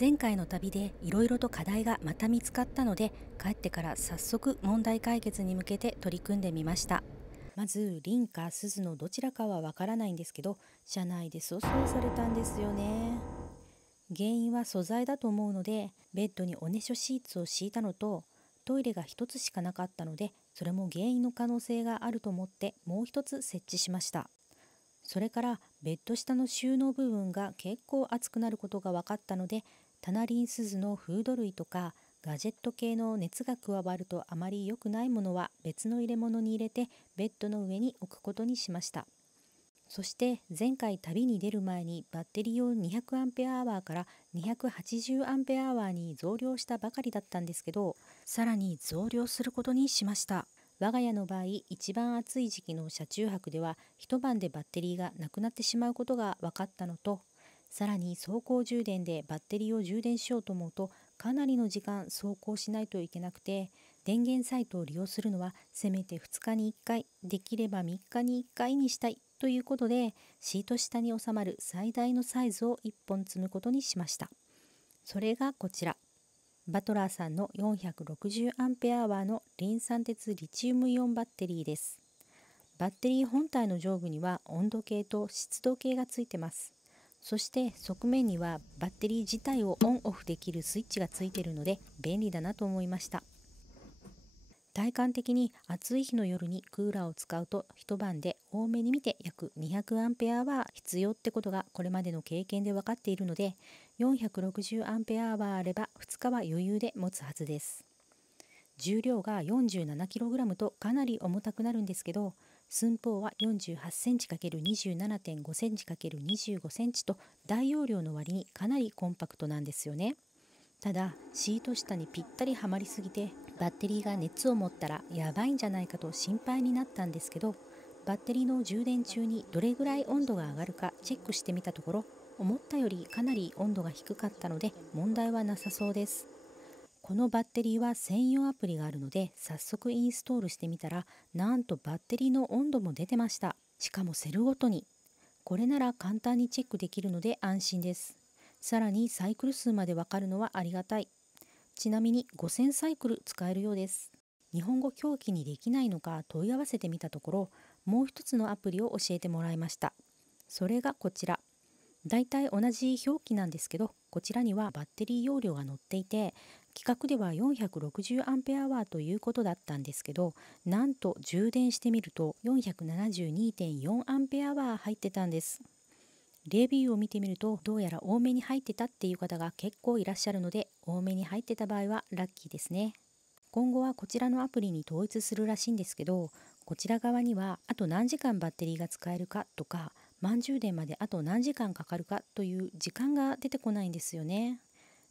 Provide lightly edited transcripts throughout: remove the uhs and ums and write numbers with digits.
前回の旅でいろいろと課題がまた見つかったので、帰ってから早速問題解決に向けて取り組んでみました。まずリンかスズのどちらかはわからないんですけど、車内で粗相されたんですよね。原因は素材だと思うので、ベッドにおねしょシーツを敷いたのと、トイレが一つしかなかったので、それも原因の可能性があると思ってもう一つ設置しました。それからベッド下の収納部分が結構熱くなることが分かったので、タナリンスズのフード類とかガジェット系の熱が加わるとあまり良くないものは別の入れ物に入れてベッドの上に置くことにしました。そして前回旅に出る前にバッテリーを 200Ah から 280Ah に増量したばかりだったんですけど、さらに増量することにしました。我が家の場合、一番暑い時期の車中泊では一晩でバッテリーがなくなってしまうことが分かったのと、さらに走行充電でバッテリーを充電しようと思うとかなりの時間走行しないといけなくて、電源サイトを利用するのはせめて2日に1回、できれば3日に1回にしたいということで、シート下に収まる最大のサイズを1本積むことにしました。それがこちら。バトラーさんの 460Ah のリン酸鉄リチウムイオンバッテリーです。バッテリー本体の上部には温度計と湿度計がついてます。そして側面にはバッテリー自体をオンオフできるスイッチがついているので便利だなと思いました。体感的に暑い日の夜にクーラーを使うと一晩で多めに見て約 200A は必要ってことがこれまでの経験で分かっているので、 460A はあれば2日は余裕で持つはずです。重量が 47kg とかなり重たくなるんですけど、寸法は 48cm×27.5cm×25cm と大容量の割にかなりコンパクトなんですよね。ただシート下にぴったりはまりすぎてバッテリーが熱を持ったらやばいんじゃないかと心配になったんですけど、バッテリーの充電中にどれぐらい温度が上がるかチェックしてみたところ、思ったよりかなり温度が低かったので問題はなさそうです。このバッテリーは専用アプリがあるので早速インストールしてみたら、なんとバッテリーの温度も出てました。しかもセルごとに。これなら簡単にチェックできるので安心です。さらにサイクル数までわかるのはありがたい。ちなみに5000サイクル使えるようです。日本語表記にできないのか問い合わせてみたところ、もう一つのアプリを教えてもらいました。それがこちら。だいたい同じ表記なんですけど、こちらにはバッテリー容量が載っていて、規格では 460Ah ということだったんですけど、なんと充電してみると 472.4Ah 入ってたんです。レビューを見てみるとどうやら多めに入ってたっていう方が結構いらっしゃるので、多めに入ってた場合はラッキーですね。今後はこちらのアプリに統一するらしいんですけど、こちら側にはあと何時間バッテリーが使えるかとか、満充電まであと何時間かかるかという時間が出てこないんですよね。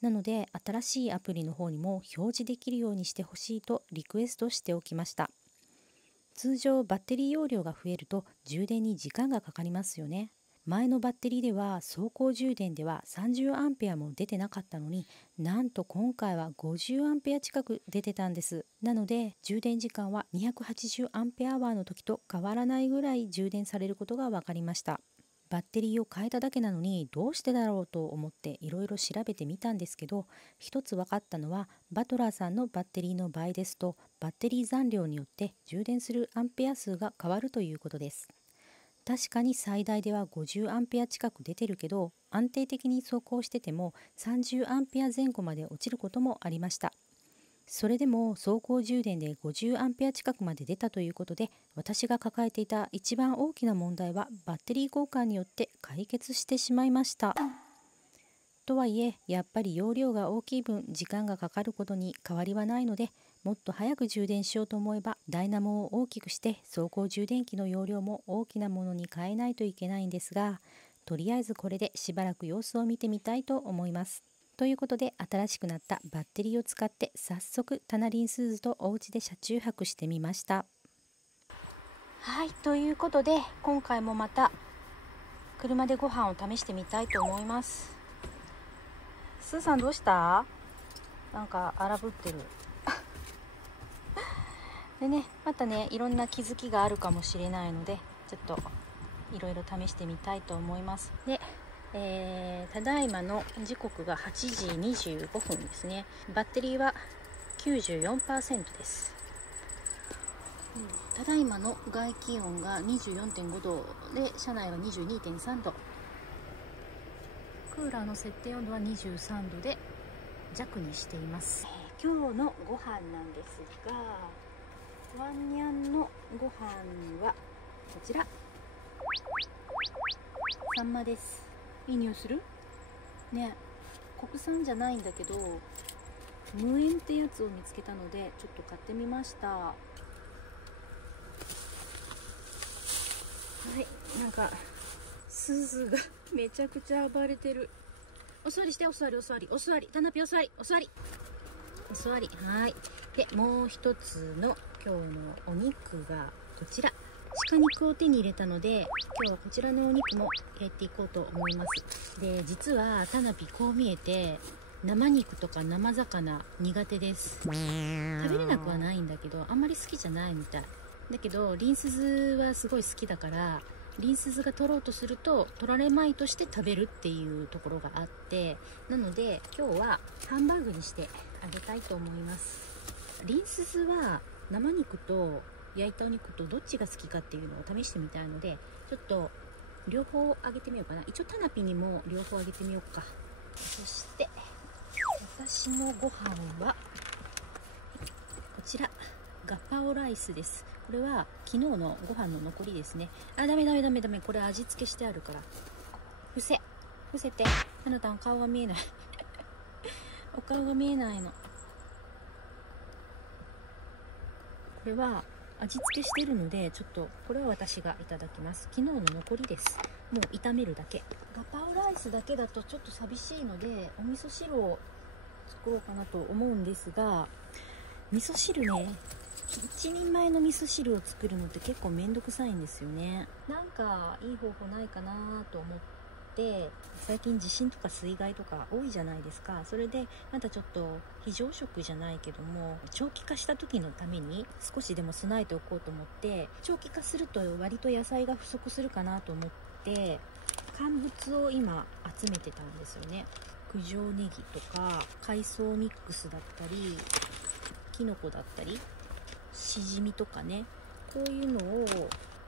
なので新しいアプリの方にも表示できるようにしてほしいとリクエストしておきました。通常バッテリー容量が増えると充電に時間がかかりますよね。前のバッテリーでは走行充電では 30A も出てなかったのに、なんと今回は 50A 近く出てたんです。なので充電時間は 280A の時と変わらないぐらい充電されることが分かりました。バッテリーを変えただけなのにどうしてだろうと思っていろいろ調べてみたんですけど、一つ分かったのはバトラーさんのバッテリーの場合ですと、バッテリー残量によって充電するアンペア数が変わるということです。確かに最大では 50A 近く出てるけど、安定的に走行してても 30A 前後まで落ちることもありました。それでも走行充電で 50A 近くまで出たということで、私が抱えていた一番大きな問題はバッテリー交換によって解決してしまいました。とはいえやっぱり容量が大きい分時間がかかることに変わりはないので、もっと早く充電しようと思えばダイナモを大きくして走行充電器の容量も大きなものに変えないといけないんですが、とりあえずこれでしばらく様子を見てみたいと思います。ということで新しくなったバッテリーを使って早速タナリンスーズとお家で車中泊してみました。はい、ということで今回もまた車でご飯を試してみたいと思います。スーさんどうした？なんか荒ぶってるでね、またねいろんな気づきがあるかもしれないので、ちょっといろいろ試してみたいと思います。で、ただいまの時刻が8時25分ですね。バッテリーは 94% です。ただいまの外気温が 24.5 度で、車内は 22.3 度。クーラーの設定温度は23度で弱にしています。今日のご飯なんですが、ワンニャンのご飯はこちら、サンマです。いい匂いするね。国産じゃないんだけど無塩ってやつを見つけたのでちょっと買ってみました。はい、なんか鈴がめちゃくちゃ暴れてる。お座りして、お座り、お座り、お座り、タナピお座り、お座り、お座り。はい。で、もう一つの今日のお肉がこちら。鹿肉を手に入れたので、今日はこちらのお肉も入れていこうと思います。で、実はタナピこう見えて生肉とか生魚苦手です。食べれなくはないんだけど、あんまり好きじゃないみたいだけど、リンスズはすごい好きだから、リンスズが取ろうとすると取られまいとして食べるっていうところがあって、なので今日はハンバーグにしてあげたいと思います。リンスズは生肉と焼いたお肉とどっちが好きかっていうのを試してみたいので、ちょっと両方あげてみようかな。一応タナピにも両方あげてみようか。そして私のご飯はこちら、ガパオライスです。これは昨日のご飯の残りですね。あ、ダメダメダメダメ、これ味付けしてあるから。伏せて、あなたの顔が見えないお顔が見えないの。これは味付けしてるので、ちょっとこれは私がいただきます。昨日の残りです。もう炒めるだけ。ガパオライスだけだとちょっと寂しいので、お味噌汁を作ろうかなと思うんですが、味噌汁ね、1人前の味噌汁を作るのって結構めんどくさいんですよね。なんかいい方法ないかなと思って、最近地震とか水害とか多いじゃないですか。それでまたちょっと非常食じゃないけども、長期化した時のために少しでも備えておこうと思って、長期化すると割と野菜が不足するかなと思って乾物を今集めてたんですよね。九条ネギとか海藻ミックスだったり、きのこだったり、しじみとかね、こういうのを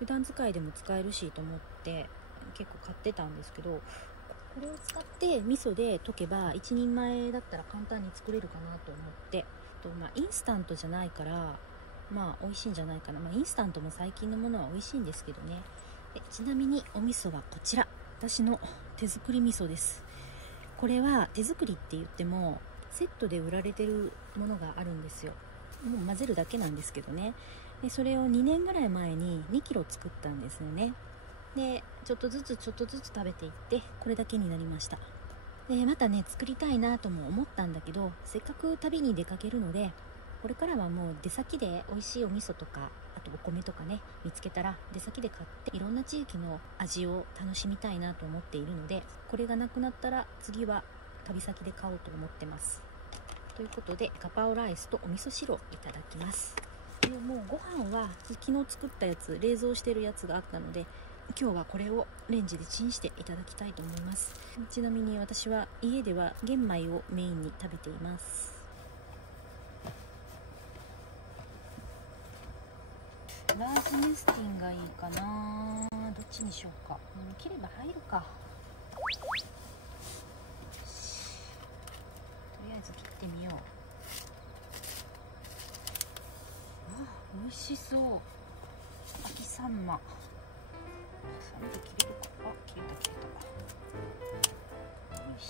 普段使いでも使えるしと思って結構買ってたんですけど、これを使って味噌で溶けば1人前だったら簡単に作れるかなと思って、インスタントじゃないから美味しいんじゃないかな。インスタントも最近のものは美味しいんですけどね。ちなみにお味噌はこちら、私の手作り味噌です。これは手作りって言ってもセットで売られてるものがあるんですよ。もう混ぜるだけなんですけどね。でそれを2年ぐらい前に2キロ作ったんですよね。でちょっとずつ食べていって、これだけになりました。でまたね作りたいなとも思ったんだけど、せっかく旅に出かけるので、これからはもう出先で美味しいお味噌とか、あとお米とかね見つけたら出先で買っていろんな地域の味を楽しみたいなと思っているので、これがなくなったら次は旅先で買おうと思ってます。ということでガパオライスとお味噌汁をいただきます。でもうご飯は昨日作ったやつ、冷蔵してるやつがあったので、今日はこれをレンジでチンしていただきたいと思います。ちなみに私は家では玄米をメインに食べています。ラージメスティンがいいかな、どっちにしようか。切れば入るか。とりあえず切ってみよう。美味しそう。秋サンマ。サンで切れるか。切れた。よし。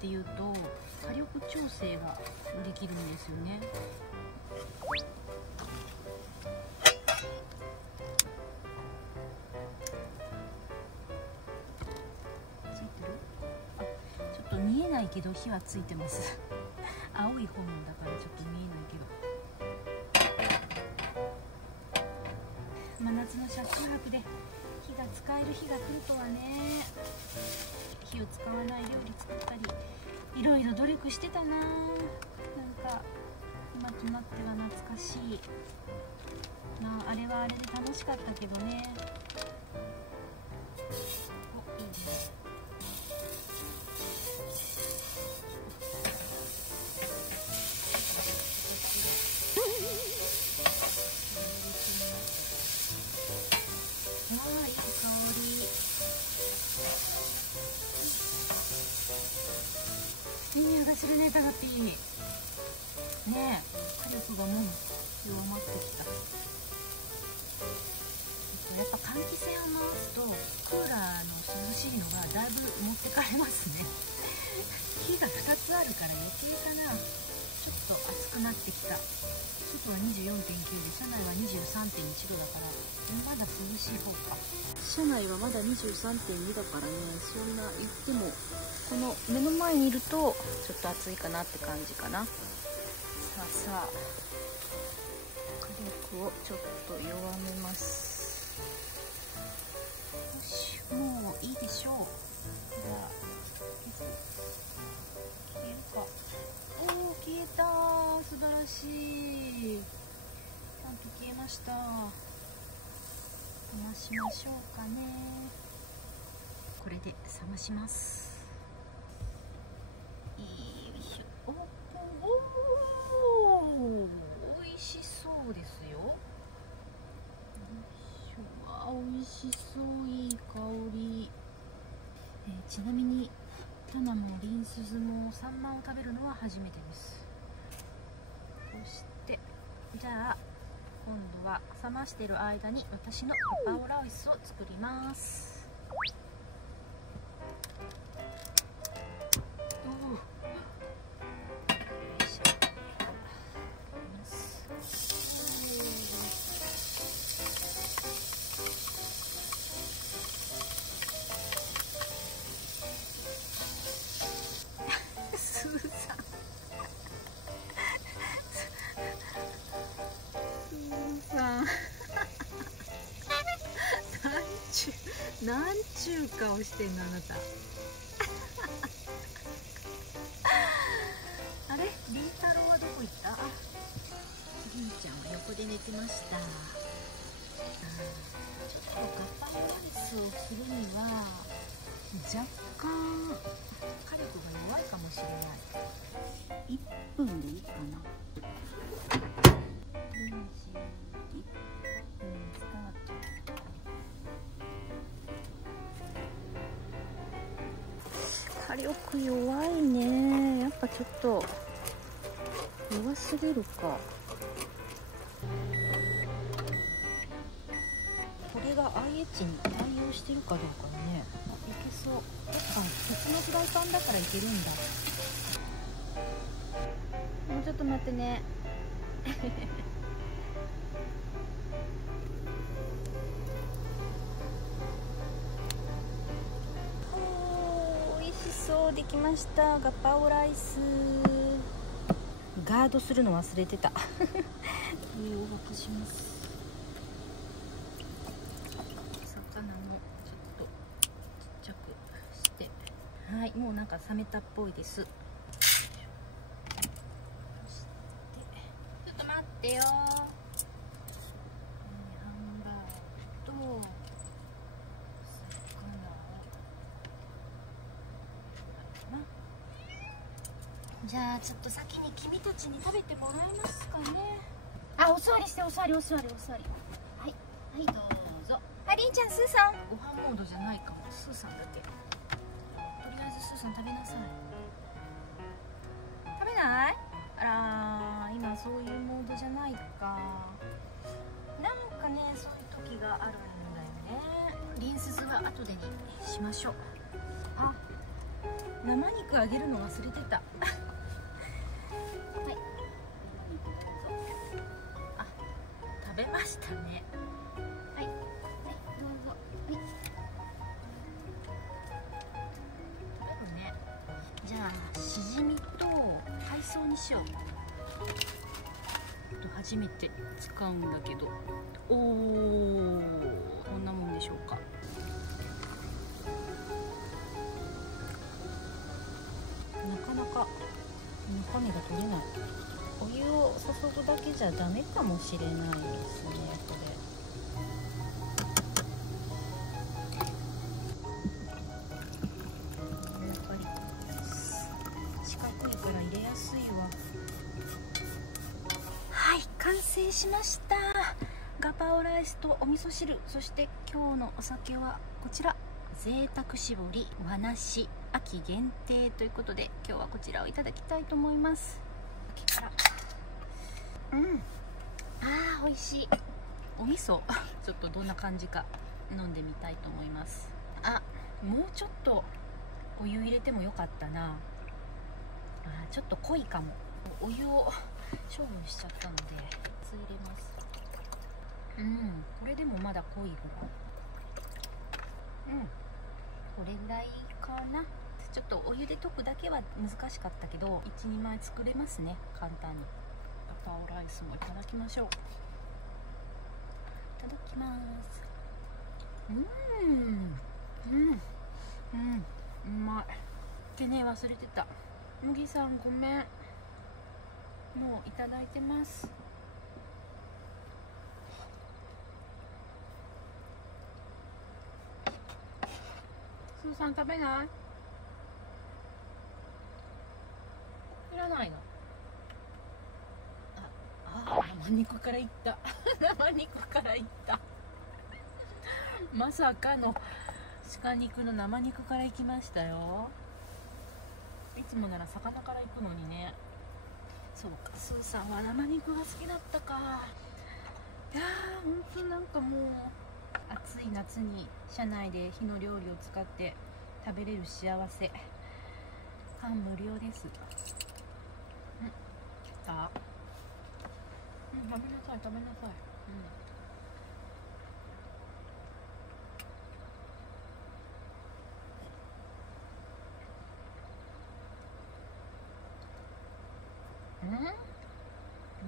っていうと火力調整ができるんですよね。ついてる？あ、ちょっと見えないけど火はついてます青い炎だからちょっと見えないけど、真夏の車中泊で火が使える日が来るとはね。火を使わない料理作ったりいろいろ努力してたな。なんか今となっては懐かしいな。あれはあれで楽しかったけどね。お、いいね。わあ、いい香り。いい匂いがするね、タガピー。ねえ、火力がもう弱まってきた。やっぱ換気扇を回すとクーラーの涼しいのがだいぶ持ってかれますね火が2つあるから余計かな。ちょっと暑くなってきた。外は 24.9 で車内は 23.1 度だからまだ涼しい方か。車内はまだ 23.2 だからね。そんな言ってもこの目の前にいるとちょっと暑いかなって感じかな。さあさあ、火力をちょっと弱めます。よし、もういいでしょう。じゃあ消えるか。おお、消えたー。素晴らしい。ちゃんと消えました。冷ましましょうかね。これで冷まします。よいしょ。おお、美味しそうですよ。美味しそう、いい香り。ちなみにタナもリンスズもサンマを食べるのは初めてです。そしてじゃあ今度は冷ましてる間に私のガパオライスを作ります。おお、よいしょ。スーさんなんちゅう顔してんのあなたあれ、りんたろうはどこ行った？あ、りんちゃんは横で寝てました。ちょっとガパオライスをするには若干火力が弱いかもしれない。1分でいいかな。レンジ1分スタート。火力弱いね。やっぱちょっと弱すぎるか。これが IH に対応してるかどうかね。いけそう。やっぱ別のフライパンだからいけるんだ。もうちょっと待ってねそうできました。ガパオライス。ガードするの忘れてた火を沸かします。魚もちょっとちっちゃくして、はい、もうなんか冷めたっぽいです。そしてちょっと待ってよ。ハンバーグとじゃあちょっと先に君たちに食べてもらえますかね。あ、お座りして、お座り、お座り、お座り。はい、はい、どうぞ。はい、りんちゃん、スーさん。ご飯モードじゃないかも。スーさんだけ。とりあえずスーさん食べなさい。食べない？あら、今そういうモードじゃないか。なんかね、そういう時があるんだよね。リンスズは後でにしましょう。あ。生肉あげるの忘れてた。はい、あ、食べましたね。はい、はい、どうぞ。はい、食べるね。じゃあしじみと海藻にしよう。初めて使うんだけど、おお、こんなもんでしょうか。なかなか中身が取れない。お湯を注ぐだけじゃダメかもしれないですね、これ。やっぱり四角いから入れやすいわ。はい、完成しました。ガパオライスとお味噌汁、そして今日のお酒はこちら、贅沢搾り和梨秋限定ということで、今日はこちらをいただきたいと思います。秋から、あー美味しい。お味噌ちょっとどんな感じか飲んでみたいと思います。あ、もうちょっとお湯入れてもよかったな。ちょっと濃いかも。お湯を処分しちゃったので水入れます。これでもまだ濃いぐらい。これぐらいかな。ちょっとお湯で溶くだけは難しかったけど、1、2枚作れますね、簡単に。ガパオライスもいただきましょう。いただきます。うまい。ってね、忘れてた。麦さんごめん。もういただいてます。スーさん食べない？いらないの？生肉からいった生肉からいったまさかの鹿肉の生肉からいきましたよ。いつもなら魚からいくのにね。そうか、スーさんは生肉が好きだったか。いやー、ほんとなんかもう暑い夏に車内で火の料理を使って食べれる幸せ、感無量です。来た。食べなさい食べなさい。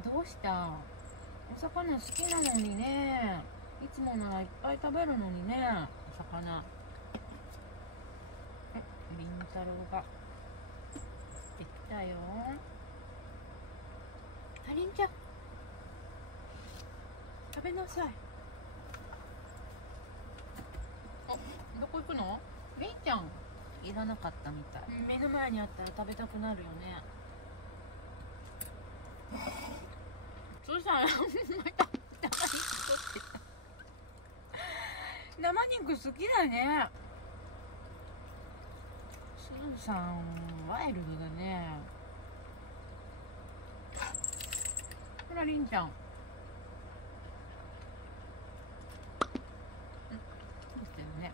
どうした？お魚好きなのにね。いつもならいっぱい食べるのにね、お魚。りんたろうができたよ。りんちゃん食べなさい。どこ行くの？りんちゃんいらなかったみたい。目の前にあったら食べたくなるよね。そしたら生肉好きだね。スーさんワイルドだね。ほらりんちゃん、どうしてるね。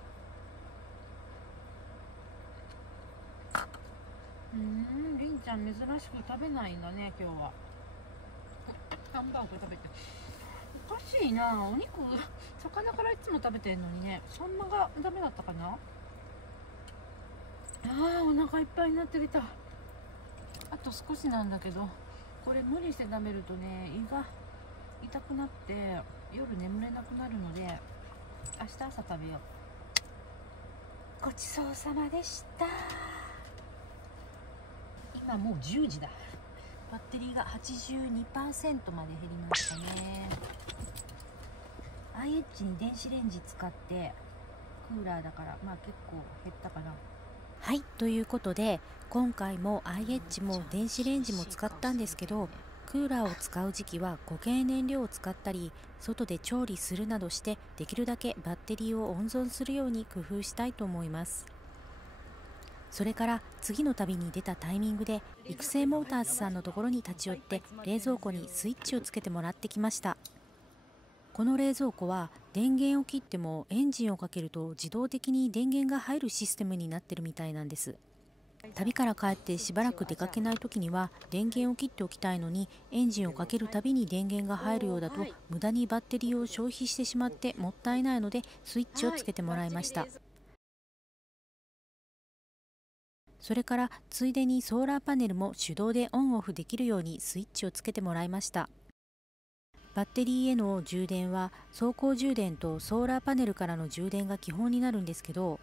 りんちゃん珍しく食べないんだね今日は。ハンバーグ食べて。おかしいな、お肉魚からいつも食べてんのにね。サンマがダメだったかな。お腹いっぱいになってきた。あと少しなんだけど、これ無理して食べるとね、胃が痛くなって夜眠れなくなるので、明日朝食べよう。ごちそうさまでした。今もう10時だ。バッテリーが 82% まで減りましたね。IH に電子レンジ使ってクーラーだから、まあ結構減ったかな。はい、ということで今回も IH も電子レンジも使ったんですけど、クーラーを使う時期は固形燃料を使ったり外で調理するなどして、できるだけバッテリーを温存するように工夫したいと思います。それから次の旅に出たタイミングで育成モーターズさんのところに立ち寄って、冷蔵庫にスイッチをつけてもらってきました。この冷蔵庫は電源を切ってもエンジンをかけると自動的に電源が入るシステムになってるみたいなんです。旅から帰ってしばらく出かけない時には電源を切っておきたいのに、エンジンをかけるたびに電源が入るようだと無駄にバッテリーを消費してしまってもったいないので、スイッチをつけてもらいました。それからついでにソーラーパネルも手動でオンオフできるようにスイッチをつけてもらいました。バッテリーへの充電は走行充電とソーラーパネルからの充電が基本になるんですけど、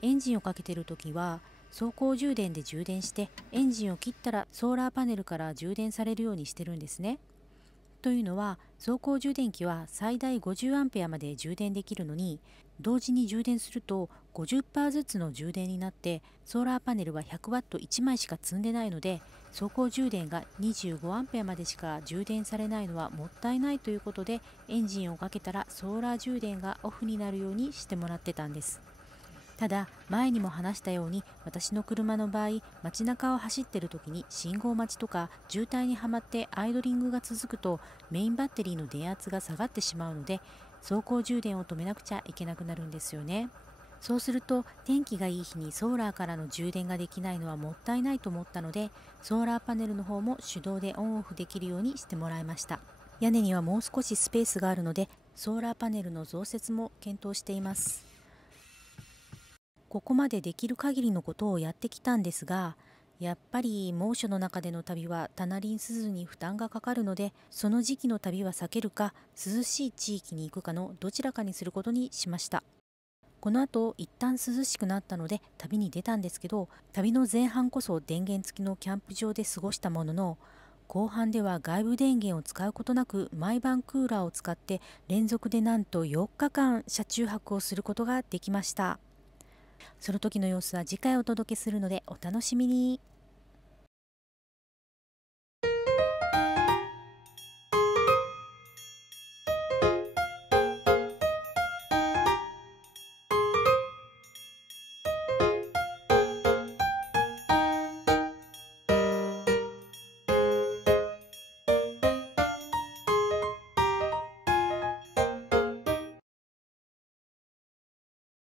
エンジンをかけている時は走行充電で充電して、エンジンを切ったらソーラーパネルから充電されるようにしてるんですね。というのは、走行充電器は最大50アンペアまで充電できるのに、同時に充電すると 50% ずつの充電になって、ソーラーパネルは100ワット1枚しか積んでないので、走行充電が25アンペアまでしか充電されないのはもったいないということで、エンジンをかけたらソーラー充電がオフになるようにしてもらってたんです。ただ、前にも話したように、私の車の場合、街中を走っている時に信号待ちとか渋滞にはまってアイドリングが続くと、メインバッテリーの電圧が下がってしまうので、走行充電を止めなくちゃいけなくなるんですよね。そうすると、天気がいい日にソーラーからの充電ができないのはもったいないと思ったので、ソーラーパネルの方も手動でオンオフできるようにしてもらいました。屋根にはもう少しスペースがあるので、ソーラーパネルの増設も検討しています。ここまでできる限りのことをやってきたんですが、やっぱり猛暑の中での旅はタナリンスズに負担がかかるので、その時期の旅は避けるか、涼しい地域に行くかのどちらかにすることにしました。この後一旦涼しくなったので旅に出たんですけど、旅の前半こそ電源付きのキャンプ場で過ごしたものの、後半では外部電源を使うことなく毎晩クーラーを使って連続でなんと4日間車中泊をすることができました。その時の様子は次回お届けするのでお楽しみに。